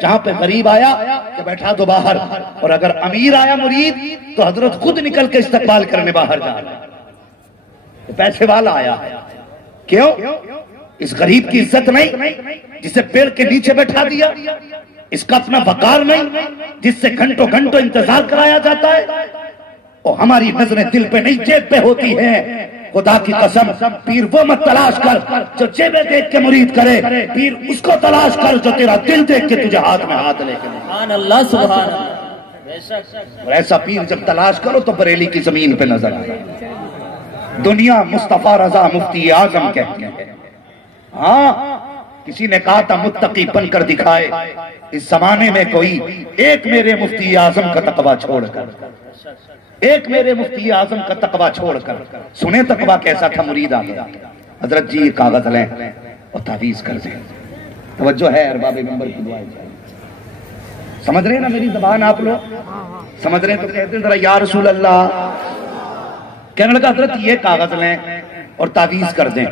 جہاں پہ غریب آیا کہ بیٹھا دو باہر، اور اگر امیر آیا مرید تو حضرت خود نکل کے استقبال کرنے باہر جا رہے ہیں۔ پیسے والا آیا، کیوں؟ اس غریب کی عزت نہیں جسے پیڑ کے نیچے بیٹھا دیا، اس کا اپنا وقار نہیں جس سے گھنٹوں گھنٹوں انتظار کرایا جاتا ہے، اور ہماری نظریں دل پہ نہیں جیب پہ ہوتی ہیں۔ خدا کی قسم پیر وہ مت تلاش کر جو جیبیں دیکھ کے مرید کرے، پیر اس کو تلاش کر جو تیرا دل دیکھ کے تجھے ہاتھ میں ہاتھ لے کے۔ سبحان اللہ سبحان اللہ۔ اور ایسا پیر جب تلاش کرو تو بریلی کی زمین پہ نظر آئے۔ دنیا مصطفیٰ رضا مفتی اعظم کہتے ہیں۔ ہاں کسی نے کہا تھا متقی بن کر دکھائے اس زمانے میں کوئی، ایک میرے مفتی اعظم کا تقویٰ چھوڑ کر، ایک میرے مفتی اعظم کا تقویٰ چھوڑ کر۔ سنیں تقویٰ کیسا تھا؟ مرید آ گیا، حضرت جی یہ کاغذ لیں اور تعویذ کر دیں۔ توجہ ہے ارباب منبر کی دعائیں چاہیے۔ سمجھ رہے ہیں نا میری زبان آپ لوگ؟ سمجھ رہے ہیں تو کہتے ہیں ذرا یا رسول اللہ۔ کہنے لگا حضرت یہ کاغذ لیں اور تعویذ کر دیں۔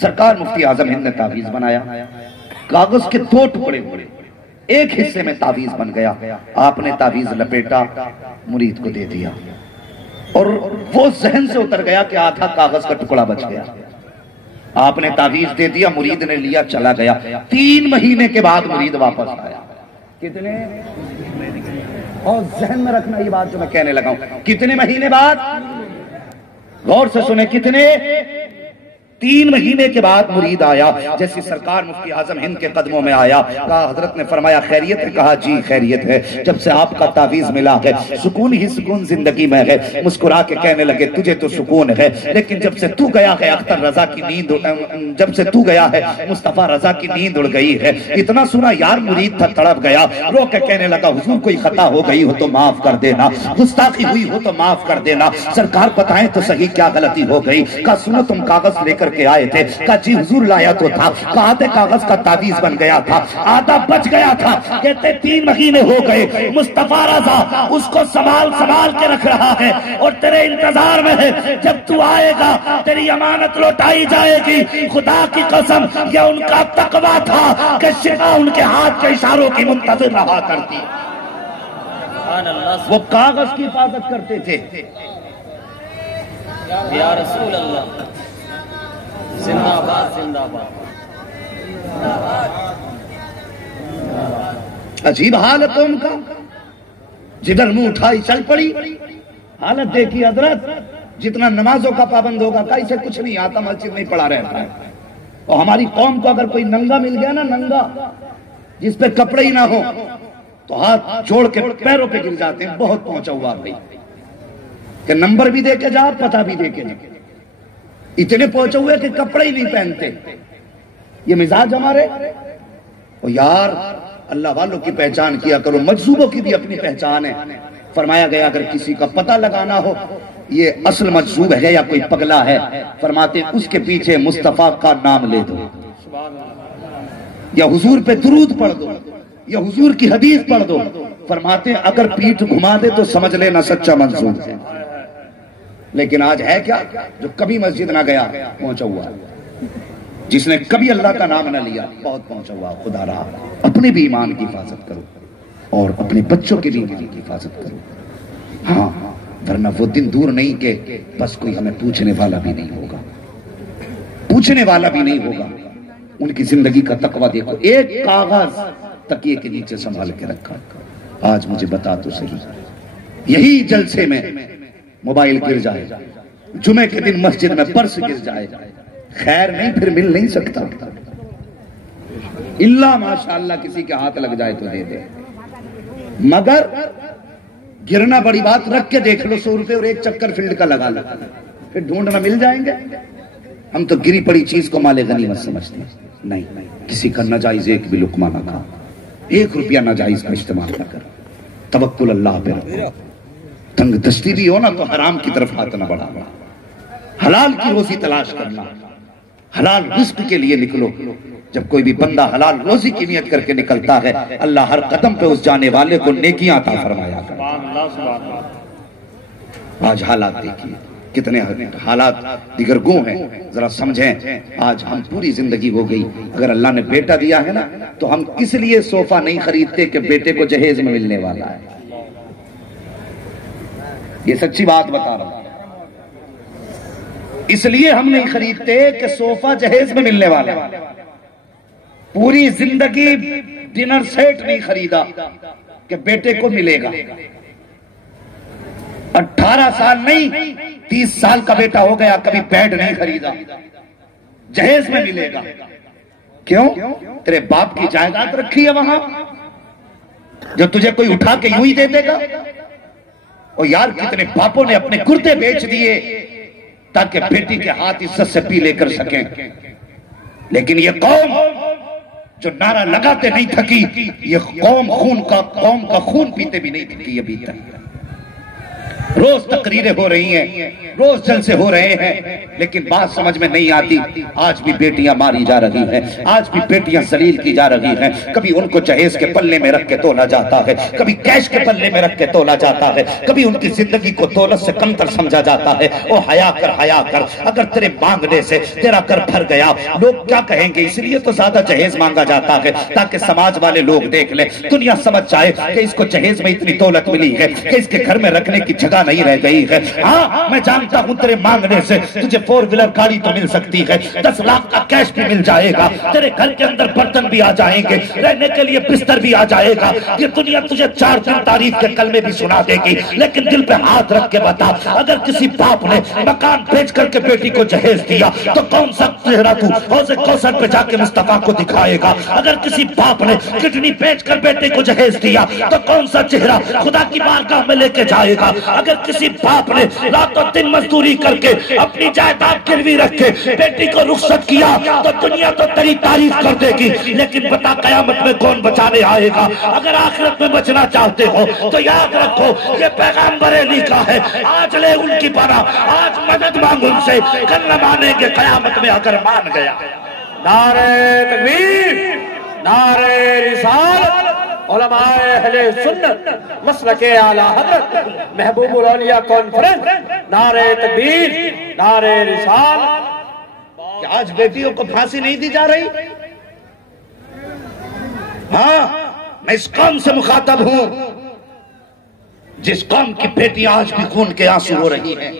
سرکار مفتی اعظم ہند نے تعویذ بنایا، کاغذ کے دو ٹکڑے ہوئے، ایک حصے میں تعویذ بن گیا۔ آپ نے تعویذ لپیٹا، مرید کو دے دیا، اور وہ ذہن سے اتر گیا کہ آدھا کاغذ کا ٹکڑا بچ گیا۔ آپ نے تعویذ دے دیا، مرید نے لیا، چلا گیا۔ 3 مہینے کے بعد مرید واپس آیا۔ کتنے؟ اور ذہن میں رکھنا یہ بات جو میں کہنے لگا ہوں، کتنے مہینے بعد؟ غور سے سنیں، کتنے؟ 3 مہینے کے بعد مرید آیا۔ جیسے سرکار مفتی اعظم ہند کے قدموں میں آیا، کہا حضرت نے فرمایا خیریت ہے؟ کہا جی خیریت ہے، جب سے آپ کا تعویذ ملا ہے سکون ہی سکون زندگی میں ہے۔ مسکرا کے کہنے لگے تجھے تو سکون ہے، لیکن جب سے تو گیا ہے اختر رضا کی نیند، جب سے تو گیا ہے مصطفیٰ رضا کی نیند اڑ گئی ہے۔ اتنا سنا یار مرید تھا، تڑپ گیا، رو کے کہنے لگا حضور کوئی خطا ہو گئی ہو تو معاف کر دینا، گستاخی ہوئی ہو تو معاف کر دینا، سرکار بتائیں تو صحیح کیا غلطی ہو گئی؟ کہا سنو تم کاغذ لے کر کے آئے تھے؟ کہا جی حضور لایا تو تھا، کہا آدھے کاغذ کا تعویذ بن گیا تھا، آدھا بچ گیا تھا۔ کہتے 3 مہینے ہو گئے، مصطفیٰ رضا اس کو سنبھال کے رکھ رہا ہے اور تیرے انتظار میں ہے، جب تو آئے گا تیری امانت لوٹائی جائے گی۔ خدا کی قسم یہ ان کا تقویٰ تھا کہ شفا ان کے ہاتھ کے اشاروں کی منتظر رہا کرتی۔ وہ کاغذ کی حفاظت کرتے تھے۔ یا رسول اللہ، زندہ باد زندہ باد۔ عجیب حالت ان کا، جدھر منہ اٹھائی چل پڑی۔ حالت دیکھی حضرت، جتنا نمازوں کا پابند ہوگا کہیں سے کچھ نہیں آتا، مسجد میں پڑا رہتا ہے۔ اور ہماری قوم کو اگر کوئی ننگا مل گیا نا، ننگا جس پہ کپڑے ہی نہ ہو، تو ہاتھ چھوڑ کے پیروں پہ گر جاتے ہیں۔ بہت پہنچا ہوا بھائی کہ نمبر بھی دے کے جا، پتہ بھی دے کے جا، اتنے پہنچے ہوئے کہ کپڑے ہی نہیں پہنتے۔ یہ مزاج ہمارے۔ اور یار اللہ والوں کی پہچان کیا کرو، مجذوبوں کی بھی اپنی پہچان ہے۔ فرمایا گیا اگر کسی کا پتہ لگانا ہو یہ اصل مجذوب ہے یا کوئی پگلا ہے، فرماتے ہیں اس کے پیچھے مصطفیٰ کا نام لے دو، یا حضور پہ درود پڑھ دو، یا حضور کی حدیث پڑھ دو۔ فرماتے ہیں اگر پیٹھ گھما دے تو سمجھ لینا سچا منصوب ہے۔ لیکن آج ہے کیا؟ جو کبھی مسجد نہ گیا پہنچا ہوا، جس نے کبھی اللہ کا نام نہ لیا بہت پہنچا ہوا۔ خدا رہا اپنے بھی ایمان کی حفاظت کرو اور اپنے بچوں کے بھی ایمان کی حفاظت کرو۔ ہاں ورنہ وہ دن دور نہیں کہ بس کوئی ہمیں پوچھنے والا بھی نہیں ہوگا، پوچھنے والا بھی نہیں ہوگا۔ ان کی زندگی کا تقویٰ دیکھو، ایک کاغذ تکیے کے نیچے سنبھال کے رکھا۔ آج مجھے بتا تو صحیح، یہی جلسے میں موبائل گر جائے، جمعے کے دن مسجد میں پرس گر جائے، خیر نہیں پھر مل نہیں سکتا، اللہ ماشاءاللہ کسی کے ہاتھ لگ جائے تو دے دے، مگر گرنا بڑی بات۔ رکھ کے دیکھ لو 100 روپے اور ایک چکر فیلڈ کا لگا لو، پھر ڈھونڈنا مل جائیں گے۔ ہم تو گری پڑی چیز کو مال غنیمت سمجھتے ہیں۔ نہیں، کسی کا ناجائز ایک بھی لقمہ نہ کھا، 1 روپیہ ناجائز کا استعمال نہ کر، توکل اللہ پہ رکھو۔ تنگ دستی بھی ہو نا تو حرام کی طرف ہاتھ نہ بڑھانا، حلال کی روزی تلاش کرنا، حلال رزق کے لیے نکلو۔ جب کوئی بھی بندہ حلال روزی کی نیت کر کے نکلتا ہے اللہ ہر قدم پہ اس جانے والے کو نیکیاں عطا فرمایا کرتا ہے۔ آج حالات دیکھیے، کتنے حالات دیگر گو ہیں، ذرا سمجھیں۔ آج ہم پوری زندگی ہو گئی، اگر اللہ نے بیٹا دیا ہے نا تو ہم اس لیے صوفہ نہیں خریدتے کہ بیٹے کو جہیز میں ملنے والا ہے، یہ سچی بات بتا رہا ہوں۔ اس لیے ہم نہیں خریدتے کہ صوفہ جہیز میں ملنے والا ہے۔ پوری زندگی ڈنر سیٹ نہیں خریدا کہ بیٹے کو ملے گا۔ 18 سال نہیں 30 سال کا بیٹا ہو گیا، کبھی بیڈ نہیں خریدا، جہیز میں ملے گا۔ کیوں؟ تیرے باپ کی جائیداد رکھی ہے وہاں جو تجھے کوئی اٹھا کے یوں ہی دے دے گا؟ اور یار کتنے باپوں نے اپنے کرتے بیچ دیے تاکہ بیٹی کے ہاتھ عزت سے پی لے کر سکیں، لیکن یہ قوم جو نعرہ لگاتے نہیں تھکی، یہ قوم کا خون پیتے بھی نہیں تھکی ابھی تک۔ روز تقریریں ہو رہی ہیں، روز جلسے ہو رہے ہیں، لیکن بات سمجھ میں نہیں آتی۔ آج بھی بیٹیاں ماری جا رہی ہیں، آج بھی بیٹیاں ذلیل کی جا رہی ہیں۔ کبھی ان کو جہیز کے پلے میں رکھ کے تولا جاتا ہے، کبھی کیش کے پلے میں رکھ کے تولا جاتا ہے، کبھی ان کی زندگی کو دولت سے کمتر سمجھا جاتا ہے۔ او حیا کر، حیا کر، اگر تیرے مانگنے سے تیرا کر بھر گیا لوگ کیا کہیں گے؟ اس لیے تو زیادہ جہیز مانگا جاتا ہے تاکہ سماج والے لوگ دیکھ لیں، دنیا سمجھ جائے کہ اس کو جہیز میں اتنی دولت ملی ہے کہ اس کے گھر میں رکھنے کی جگہ نہیں رہ گئی ہے۔ ہاں میں جانتا ہوں تیرے مانگنے سے تجھے 4 ویلر گاڑی تو مل سکتی ہے، 10 لاکھ کا کیش بھی مل جائے گا، تیرے گھر کے اندر برتن بھی آ جائیں گے، رہنے کے لیے بستر بھی آ جائے گا، یہ دنیا تجھے 4 دن تعریف کے کلمے بھی سنا دے گی، لیکن دل پہ ہاتھ رکھ کے بتا، اگر کسی باپ نے مکان بیچ کر کے بیٹی کو جہیز دیا تو کون سا چہرہ تو حوض کوثر پہ جا کے مصطفیٰ کو دکھائے گا؟ اگر کسی باپ نے کڈنی بیچ کر بیٹے کو جہیز دیا تو کون سا چہرہ خدا کی بارگاہ میں لے کے جائے گا؟ اگر کسی باپ نے رات و دن مزدوری کر کے اپنی جائیداد گروی رکھ کے بیٹی کو رخصت کیا تو دنیا تو تیری تعریف کر دے گی، لیکن بتا قیامت میں کون بچانے آئے گا؟ اگر آخرت میں بچنا چاہتے ہو تو یاد رکھو یہ پیغام بریلی کا ہے، آج لے ان کی پناہ، آج مدد مانگ ان سے، کل نہ مانیں گے قیامت میں اگر مان گیا۔ نعرہ تکبیر، نعرہ رسالت، علماء اہل سنت، مسلک اعلیٰ حضرت، محبوب الاولیاء کانفرنس، نعرہ تکبیر، نعرہ رسالت۔ کہ آج بیٹیوں کو پھانسی نہیں دی جا رہی؟ ہاں میں اس قوم سے مخاطب ہوں جس قوم کی بیٹیاں آج بھی خون کے آنسو ہو رہی ہیں۔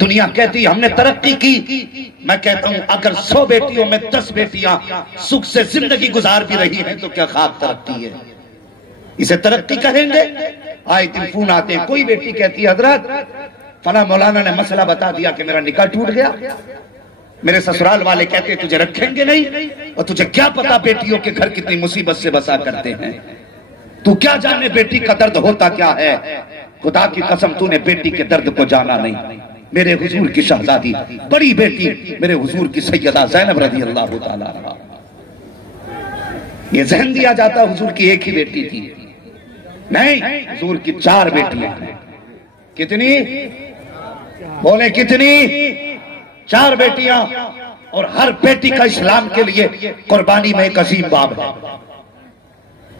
دنیا کہتی ہم نے ترقی کی، میں کہتا ہوں اگر 100 بیٹیوں میں 10 بیٹیاں سکھ سے زندگی گزار بھی رہی ہیں تو کیا خواب ترقی ہے؟ اسے ترقی کہیں گے؟ آئے دن فون آتے ہیں، کوئی بیٹی کہتی ہے حضرت فلاں مولانا نے مسئلہ بتا دیا کہ میرا نکاح ٹوٹ گیا، میرے سسرال والے کہتے ہیں تجھے رکھیں گے نہیں، اور تجھے کیا پتا بیٹیوں کے گھر کتنی مصیبت سے بسا کرتے ہیں، تو کیا جانے بیٹی کا درد ہوتا کیا ہے؟ خدا کی قسم تو نے بیٹی کے درد کو جانا نہیں۔ میرے حضور کی شہزادی بڑی بیٹی میرے حضور کی سیدہ زینب رضی اللہ تعالیٰ عنہا، یہ ذہن دیا جاتا حضور کی ایک ہی بیٹی تھی، نہیں حضور کی 4 بیٹیاں ہیں۔ کتنی؟ بولے کتنی؟ 4 بیٹیاں، اور ہر بیٹی کا اسلام کے لیے قربانی میں ایک عظیم باب ہے۔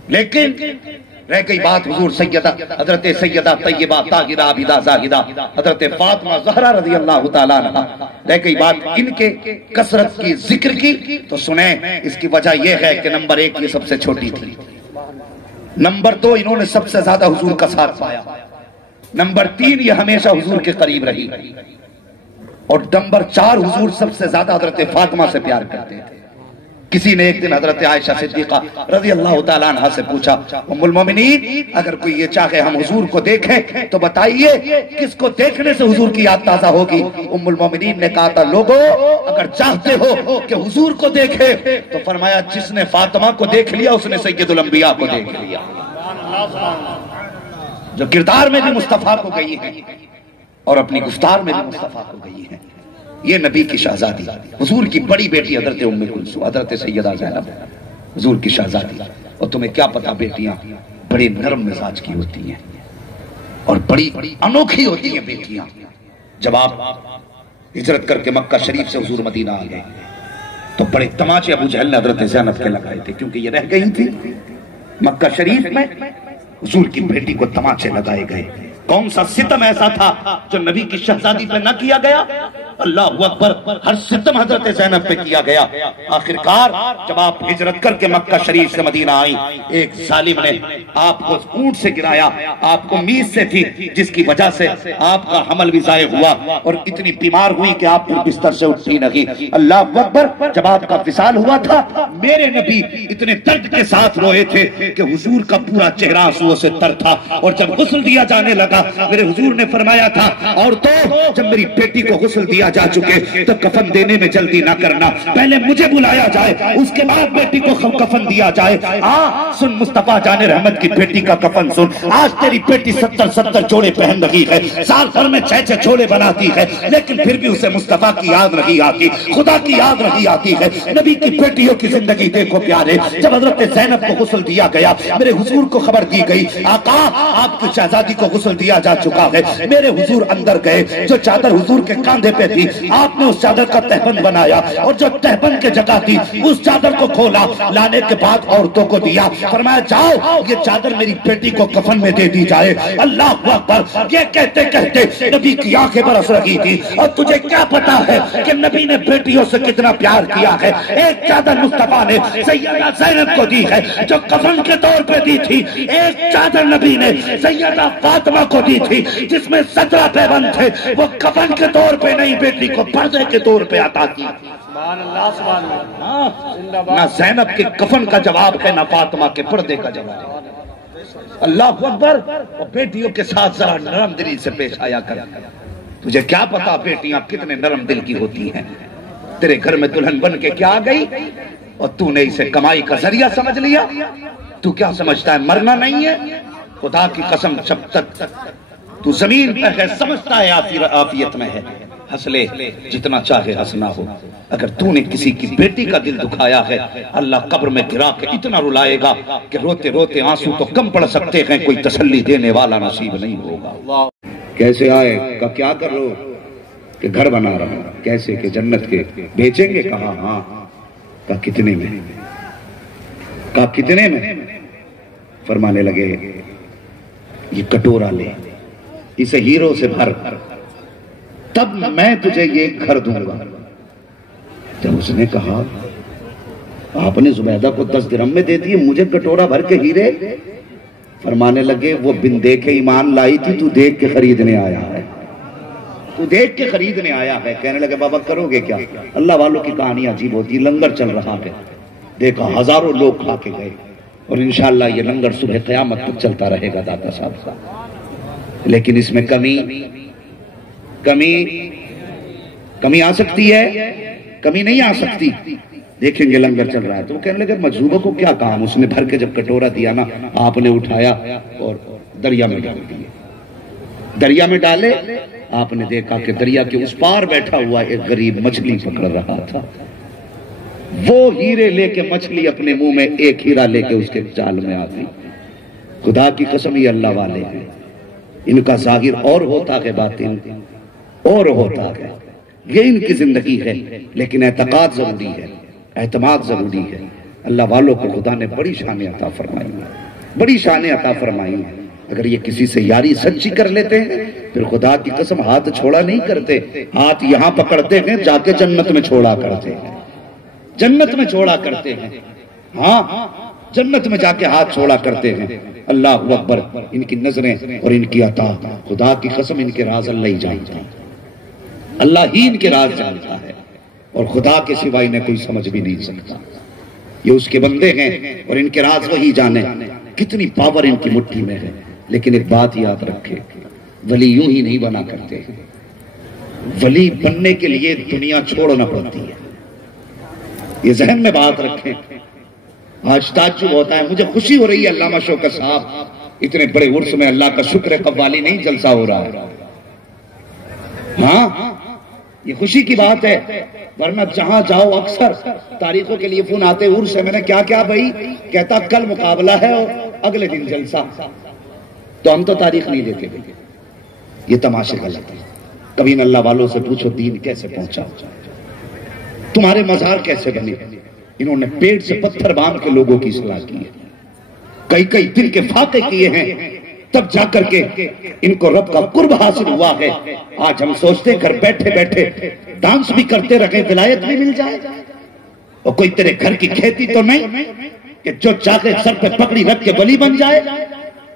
لیکن رہ گئی بات حضور سیدہ حضرت سیدہ طیبہ طاہرہ عابدہ زاہدہ حضرت فاطمہ زہرا رضی اللہ تعالیٰ عنہ، رہ گئی بات ان کے کثرت کی ذکر کی، تو سنیں اس کی وجہ یہ ہے کہ نمبر 1 یہ سب سے چھوٹی تھی، نمبر 2 انہوں نے سب سے زیادہ حضور کا ساتھ پایا، نمبر 3 یہ ہمیشہ حضور کے قریب رہی، اور نمبر 4 حضور سب سے زیادہ حضرت فاطمہ سے پیار کرتے تھے۔ کسی نے ایک دن حضرت عائشہ صدیقہ رضی اللہ تعالیٰ عنہ سے پوچھا، ام المومنین اگر کوئی یہ چاہے ہم حضور کو دیکھیں تو بتائیے کس کو دیکھنے سے حضور کی یاد تازہ ہوگی؟ ام المومنین نے کہا تھا لوگو اگر چاہتے ہو کہ حضور کو دیکھے تو فرمایا جس نے فاطمہ کو دیکھ لیا اس نے سید الانبیاء کو دیکھ لیا، جو کردار میں بھی مصطفیٰ کو گئی ہے اور اپنی گفتار میں بھی مصطفیٰ کو گئی ہے۔ یہ نبی کی شہزادی، حضور کی بڑی بیٹی حضرت ام کلثوم، حضرت سیدہ زینب حضور کی شہزادی، اور تمہیں کیا پتا بیٹیاں بڑے نرم مزاج کی ہوتی ہیں اور بڑی انوکھی ہوتی ہیں بیٹیاں۔ جب آپ ہجرت کر کے مکہ شریف سے حضور مدینہ آ گئے تو بڑے تماچے ابو جہل نے حضرت زینب کے لگائے تھے، کیونکہ یہ رہ گئی تھی مکہ شریف میں، حضور کی بیٹی کو تماچے لگائے گئے، کون سا ستم ایسا تھا جو نبی کی شہزادی پہ نہ کیا گیا؟ اللہ اکبر، ہر ستم حضرت زینب پہ کیا گیا۔ آخرکار جب آپ ہجرت کر کے مکہ شریف سے مدینہ آئیں، ایک ظالم نے آپ کو اونٹ سے گرایا، آپ کو میز سے تھی جس کی وجہ سے آپ کا حمل بھی ضائع ہوا اور اتنی بیمار ہوئی کہ آپ پھر بستر سے اٹھی نہیں۔ اللہ اکبر، جب آپ کا وصال ہوا تھا میرے نبی اتنے درد کے ساتھ روئے تھے کہ حضور کا پورا چہرہ آنسوؤں سے تر تھا، اور جب غسل دیا جانے لگا میرے حضور نے فرمایا تھا عورتوں جب میری بیٹی کو غسل دیا جا چکے تو کفن دینے میں جلدی نہ کرنا، پہلے مجھے بلایا جائے اس کے بعد بیٹی کو کفن دیا جائے۔ سن مصطفیٰ جان رحمت کی بیٹی کا کفن سن، آج تیری بیٹی 70 جوڑے پہن رہی ہے، سال بھر میں 6 جوڑے بناتی ہے، لیکن پھر بھی اسے مصطفیٰ کی یاد نہیں آتی، خدا کی یاد نہیں آتی ہے۔ نبی کی بیٹیوں کی زندگی دیکھو پیارے، جب حضرت زینب کو غسل دیا گیا میرے حضور کو خبر دی گئی آقا آپ کی شہزادی کو غسل دیا جا چکا ہے۔ میرے حضور اندر گئے، جو چادر حضور کے کاندھے پہ تھی آپ نے اس چادر کا تہبند بنایا اور جو تہبند کے جگہ تھی اس چادر کو کھولا، لانے کے بعد عورتوں کو دیا، فرمایا جاؤ یہ چادر میری بیٹی کو کفن میں دے دی جائے۔ اللہ اکبر، یہ کہتے کہتے نبی کی آنکھیں برس رہی تھی، اور تجھے کیا پتا ہے کہ نبی نے بیٹیوں سے کتنا پیار کیا ہے؟ ایک چادر مصطفیٰ نے سیدہ زینب کو دی ہے جو کفن کے طور پہ دی تھی، ایک چادر نبی نے سیدہ فاطمہ کو دی تھی جس میں 17 پیبند تھے، وہ کفن کے طور پہ نہیں بیٹی کو پردے کے طور پہ عطا کی۔ سبحان اللہ سبحان اللہ، نہ زینب کے کفن کا جواب ہے نہ فاطمہ کے پردے کا جواب۔ اللہ اکبر، اور بیٹیوں کے ساتھ ذرا نرم دلی سے پیش آیا کر۔ تجھے کیا پتا بیٹیاں کتنے نرم دل کی ہوتی ہیں؟ تیرے گھر میں دلہن بن کے کیا آ گئی اور تو نے اسے کمائی کا ذریعہ سمجھ لیا؟ تو کیا سمجھتا ہے مرنا نہیں ہے؟ خدا کی قسم جب تک تو زمین پہ ہے سمجھتا ہے عافیت میں ہے، ہنس لے جتنا چاہے ہنسنا ہو۔ اگر تو نے کسی کی بیٹی کا دل دکھایا ہے اللہ قبر میں گرا کے اتنا رلائے گا کہ روتے روتے آنسو تو کم پڑ سکتے ہیں، کوئی تسلی دینے والا نصیب نہیں ہوگا۔ کیسے آئے کہ کیا کر رہو کہ گھر بنا رہا ہوں، کیسے کہ جنت کے بیچیں گے؟ کہا ہاں۔ کہا کتنے میں؟ کہا کتنے میں؟ فرمانے لگے یہ کٹورا لے، اسے ہیروں سے بھر، تب میں تجھے یہ گھر دوں گا۔ جب اس نے کہا آپ نے زبیدہ کو 10 درہم میں دے دیے، مجھے کٹورا بھر کے ہیرے؟ فرمانے لگے وہ بن دیکھے ایمان لائی تھی، تو دیکھ کے خریدنے آیا ہے، تو دیکھ کے خریدنے آیا ہے۔ کہنے لگے بابا کرو گے کیا؟ اللہ والوں کی کہانی عجیب ہوتی، لنگر چل رہا ہے، دیکھا ہزاروں لوگ کھا کے گئے، اور انشاءاللہ یہ لنگر صبح قیامت تک چلتا رہے گا داتا صاحب۔ لیکن اس میں کمی آ سکتی ہے؟ کمی نہیں آ سکتی۔ دیکھیں گے لنگر چل رہا ہے تو وہ کہنے لگے مجذوبہ کو کیا کام؟ اس نے بھر کے جب کٹورا دیا نا، آپ نے اٹھایا اور دریا میں ڈال دیے۔ دریا میں ڈالے، آپ نے دیکھا کہ دریا کے اس پار بیٹھا ہوا ایک غریب مچھلی پکڑ رہا تھا، وہ ہیرے لے کے مچھلی اپنے منہ میں ایک ہیرا لے کے اس کے جال میں آ گئی۔ خدا کی قسم یہ اللہ والے ہیں، ان کا ظاہر اور ہوتا ہے باطن اور ہوتا ہے، یہ ان کی زندگی ہے، لیکن اعتقاد ضروری ہے، اعتماد ضروری ہے۔ اللہ والوں کو خدا نے بڑی شان عطا فرمائی ہے، بڑی شان عطا فرمائی ہے۔ اگر یہ کسی سے یاری سچی کر لیتے ہیں پھر خدا کی قسم ہاتھ چھوڑا نہیں کرتے، ہاتھ یہاں پکڑتے ہیں جا کے جنت میں چھوڑا کرتے ہیں، جنت میں چھوڑا کرتے ہیں، ہاں جنت میں جا کے ہاتھ چھوڑا کرتے ہیں۔ اللہ اکبر، ان کی نظریں اور ان کی عطا، خدا کی قسم ان کے راز اللہ ہی جانتا ہے، اللہ ہی ان کے راز جانتا ہے، اور خدا کے سوا انہیں کوئی سمجھ بھی نہیں سکتا۔ یہ اس کے بندے ہیں اور ان کے راز وہی جانے، کتنی پاور ان کی مٹھی میں ہے۔ لیکن ایک بات یاد رکھے، ولی یوں ہی نہیں بنا کرتے، ولی بننے کے لیے دنیا چھوڑنا پڑتی ہے، یہ ذہن میں بات رکھیں۔ آج تعجب ہوتا ہے، مجھے خوشی ہو رہی ہے علامہ شوکت صاحب اتنے بڑے عرس میں، اللہ کا شکر ہے قوالی نہیں جلسہ ہو رہا ہے، ہاں یہ خوشی کی بات ہے، ورنہ جہاں جاؤ اکثر تاریخوں کے لیے فون آتے عرس ہے، میں نے کیا کیا بھائی؟ کہتا کل مقابلہ ہے اور اگلے دن جلسہ، تو ہم تو تاریخ نہیں دیتے، یہ تماشے غلط ہے۔ کبھی ان اللہ والوں سے پوچھو دین کیسے پہنچا، تمہارے مزار کیسے بنے؟ انہوں نے پیٹ سے پتھر باندھ کے لوگوں کی اصلاح کی ہے، کئی دن کے فاقے کیے ہیں، تب جا کر کے ان کو رب کا قرب حاصل ہوا ہے۔ آج ہم سوچتے گھر بیٹھے بیٹھے ڈانس بھی کرتے رہیں، ولایت بھی مل جائے، اور کوئی تیرے گھر کی کھیتی تو نہیں کہ جو چاہے سر پہ پکڑی رکھ کے ولی بن جائے۔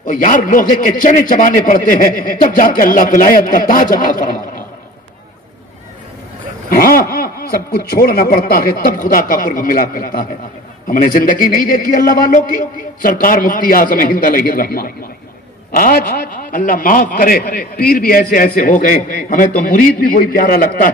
اور یار لوہے کے چنے چبانے پڑتے ہیں تب جا کے اللہ ولایت کا تاج عطا فرماتا ہے۔ ہاں سب کچھ چھوڑنا پڑتا ہے تب خدا کا قرب ملا کرتا ہے۔ ہم نے زندگی نہیں دیکھی اللہ والوں کی۔ سرکار مفتی اعظم ہند علیہ الرحمہ، آج اللہ معاف کرے پیر بھی ایسے ایسے ہو گئے، ہمیں تو مرید بھی وہی پیارا لگتا ہے۔